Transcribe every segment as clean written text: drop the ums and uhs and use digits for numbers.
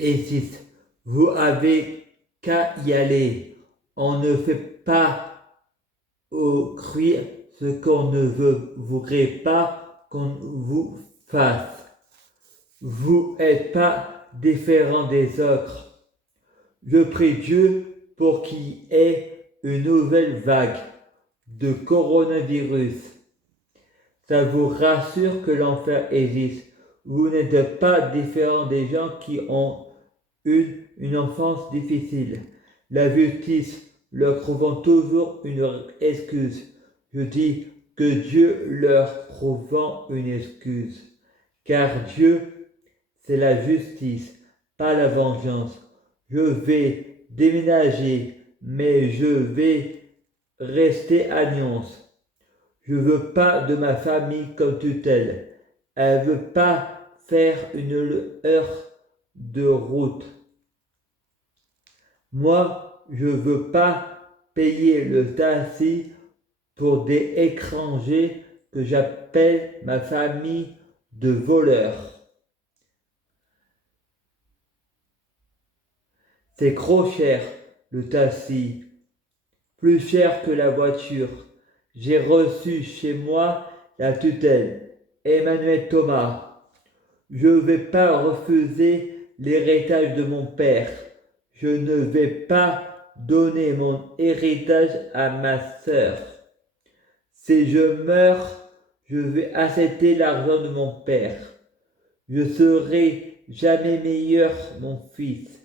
Et 6. Vous avez qu'à y aller. On ne fait pas au cuir ce qu'on ne voudrait pas qu'on vous fasse. Vous n'êtes pas différent des autres. Je prie Dieu pour qu'il y ait une nouvelle vague de coronavirus. Ça vous rassure que l'enfer existe. Vous n'êtes pas différent des gens qui ont eu une enfance difficile. La justice leur trouvant toujours une excuse. Je dis que Dieu leur trouvant une excuse. Car Dieu, c'est la justice, pas la vengeance. Je vais déménager, mais je vais rester à Nyons. Je veux pas de ma famille comme tutelle. Elle veut pas faire une heure de route. Moi, je veux pas payer le taxi pour des étrangers que j'appelle ma famille de voleurs. C'est trop cher, le taxi, plus cher que la voiture. J'ai reçu chez moi la tutelle, Emmanuel Thomas. Je ne vais pas refuser l'héritage de mon père. Je ne vais pas donner mon héritage à ma sœur. Si je meurs, je vais accepter l'argent de mon père. Je serai jamais meilleur, mon fils.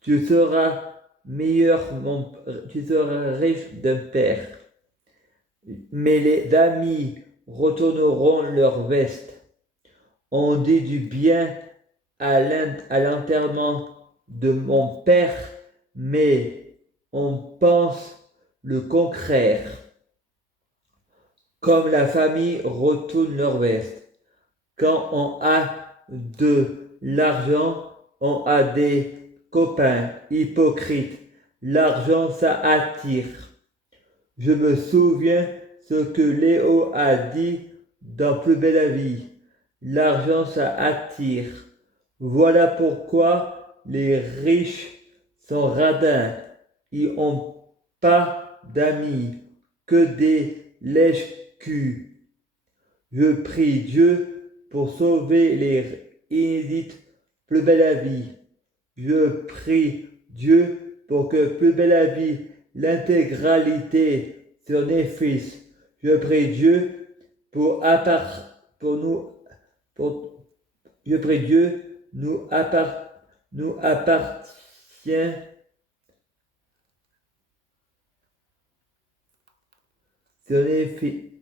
Tu seras meilleur, tu seras riche d'un père. Mais les amis retourneront leur veste. On dit du bien à l'enterrement de mon père, mais on pense le contraire. Comme la famille retourne leur veste. Quand on a de l'argent, on a des copains hypocrites. L'argent, ça attire. Je me souviens ce que Léo a dit dans Plus belle la vie. L'argent, ça attire. Voilà pourquoi les riches sont radins. Ils n'ont pas d'amis, que des lèche-culs. Je prie Dieu pour sauver les inédites Plus belle la vie. Je prie Dieu pour que Plus belle la vie, l'intégralité sur Netflix. Je prie Dieu pour nous, pour, je prie Dieu nous appartient sur Netflix.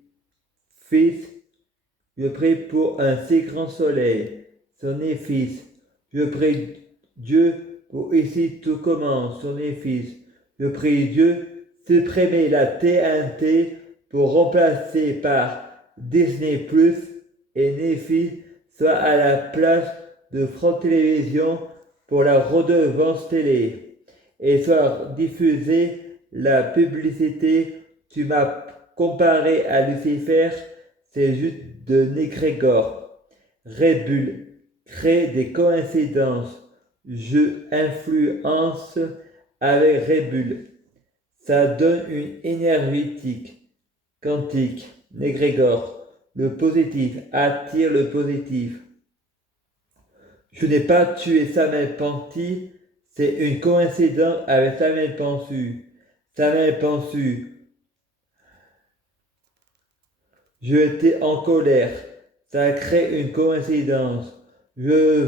Je prie pour un si grand soleil sur Netflix. Je prie Dieu pour ici tout commence sur Netflix. Je prie Dieu supprimer la TNT pour remplacer par Disney Plus et Netflix soit à la place de France Télévisions pour la redevance télé et soit diffusée la publicité. Tu m'as comparé à Lucifer, c'est juste de Négrégor. Red Bull crée des coïncidences. Je influence avec Red Bull. Ça donne une énergétique quantique. Négrégor. Le positif attire le positif. Je n'ai pas tué Samuel Paty, c'est une coïncidence avec Samuel Paty. Samuel Paty. Je étais en colère. Ça crée une coïncidence. Je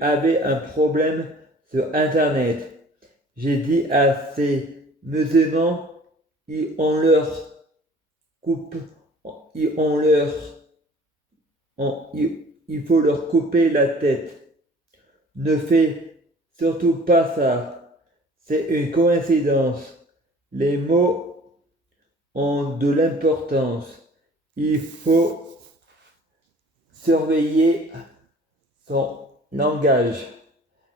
avais un problème sur Internet. J'ai dit à ces musulmans, ils ont leur coupe, ils ont leur, il faut leur couper la tête. Ne fais surtout pas ça. C'est une coïncidence. Les mots ont de l'importance. Il faut surveiller son langage.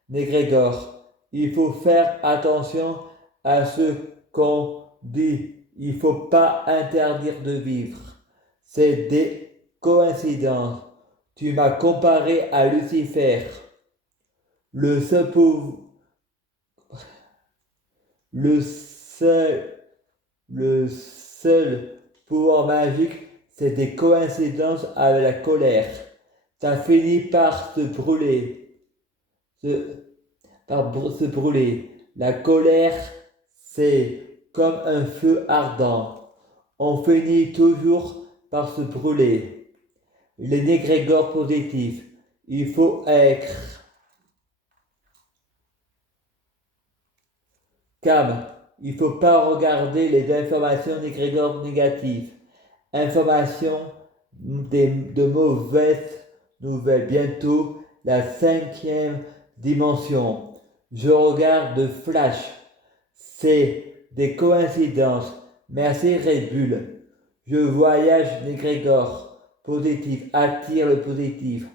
Négrégor, il faut faire attention à ce qu'on dit. Il ne faut pas interdire de vivre. C'est des coïncidences. Tu m'as comparé à Lucifer. Le seul, le seul, le seul pouvoir magique, c'est des coïncidences avec la colère. Ça finit par se brûler. Se brûler. La colère, c'est comme un feu ardent. On finit toujours par se brûler. Les négrégores positifs, il faut être calme. Il ne faut pas regarder les informations négrégores négatives. Informations de mauvaises nouvelles. Bientôt, la 5e dimension. Je regarde Flash. C'est des coïncidences. Merci Red Bull. Je voyage Négrégor. Positif. Attire le positif.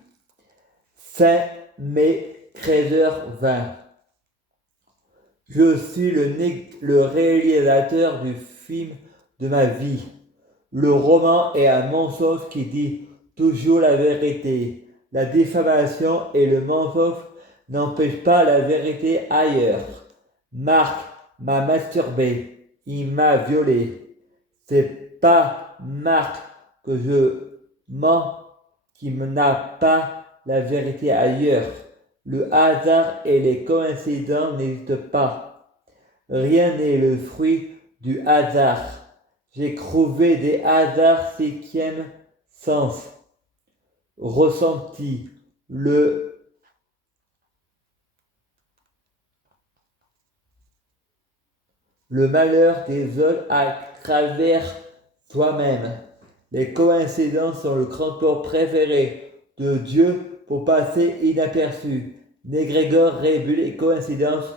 5 mai 13h20. Je suis le réalisateur du film de ma vie. Le roman est un mensonge qui dit toujours la vérité. La diffamation et le mensonge n'empêchent pas la vérité ailleurs. Marc m'a masturbé. Il m'a violé. C'est pas Marc que je mens qui n'a pas la vérité ailleurs. Le hasard et les coïncidences n'existent pas. Rien n'est le fruit du hasard. J'ai trouvé des hasards 5e sens. Ressenti. Le malheur des autres à travers toi-même. Les coïncidences sont le transport préféré de Dieu pour passer inaperçu. Négrégor, rébule et coïncidence.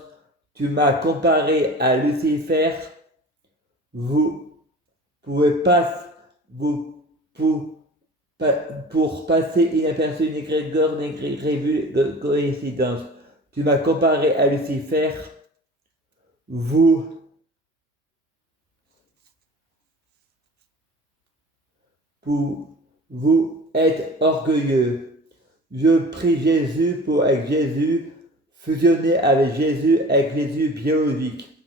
Tu m'as comparé à Lucifer. Vous pouvez pas, vous, pour passer inaperçu, Négrégor, rébule, coïncidence. Tu m'as comparé à Lucifer. Vous êtes orgueilleux. Je prie Jésus pour être Jésus, fusionner avec Jésus biologique.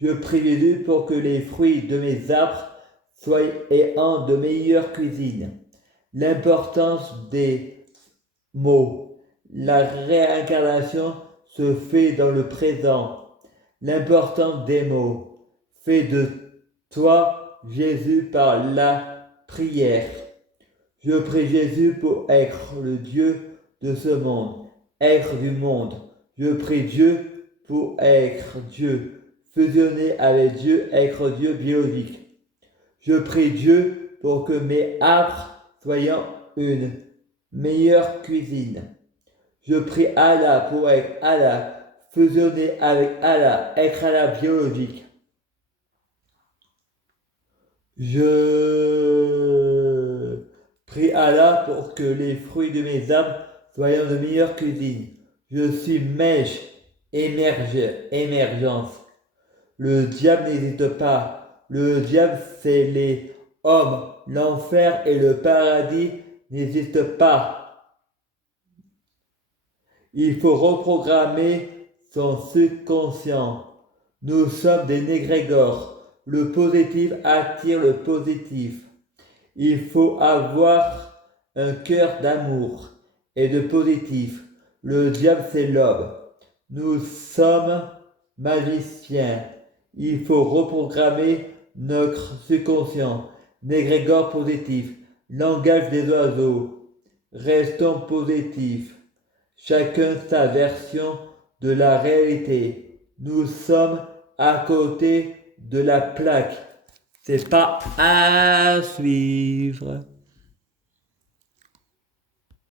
Je prie Jésus pour que les fruits de mes arbres soient ayant de meilleures cuisines. L'importance des mots. La réincarnation se fait dans le présent. L'importance des mots. Fais de toi, Jésus, par la prière. Je prie Jésus pour être le Dieu de ce monde, être du monde. Je prie Dieu pour être Dieu, fusionner avec Dieu, être Dieu biologique. Je prie Dieu pour que mes arbres soient une meilleure cuisine. Je prie Allah pour être Allah, fusionner avec Allah, être Allah biologique. Je prie Allah pour que les fruits de mes âmes soient de meilleure cuisine. Je suis mèche, émergence. Le diable n'hésite pas. Le diable, c'est les hommes. L'enfer et le paradis n'existent pas. Il faut reprogrammer son subconscient. Nous sommes des négrégores. Le positif attire le positif. Il faut avoir un cœur d'amour et de positif. Le diable, c'est l'homme. Nous sommes magiciens. Il faut reprogrammer notre subconscient. Négrégore positif. Langage des oiseaux. Restons positifs. Chacun sa version de la réalité. Nous sommes à côté de la plaque. C'est pas à suivre.